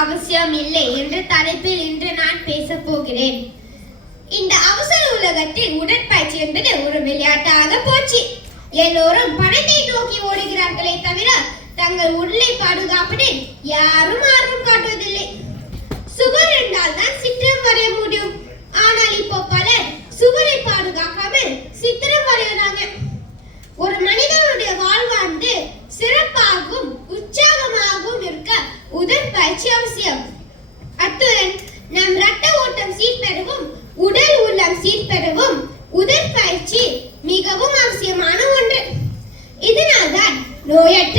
அவசியம் இல்லை என்ற தலைப்பில் இன்று நான் பேசப் போகிறேன். இந்த அவசர உலகத்தில் உடற்பயிற்சி என்பது ஒரு விளையாட்டாக போச்சு. எல்லோரும் பணத்தை நோக்கி ஓடுகிறார்களே தவிர தங்கள் உடலை பாதுகாப்பதில் யாரும் ஆர்வம் காட்டுவதில்லை. சுவர் என்றால் தான் சித்திரம் வரைய முடியும். ஆனால் இப்போ பலர் சுவரை பாதுகாக்காமல் சித்திரம் வரைகிறாங்க. ஒரு மனிதனுடைய வாழ்வானது சிறப்பாகவும் உற்சாகமாகவும் இருக்க உடற்பயிற்சி அவசியம். அத்துடன் நம் இரத்த ஓட்டம் சீர்பெறவும் உடல் உள்ளம் சீர்பெறவும் உடற்பயிற்சி மிகவும் அவசியமான ஒன்று. இதனால்தான் நோயற்ற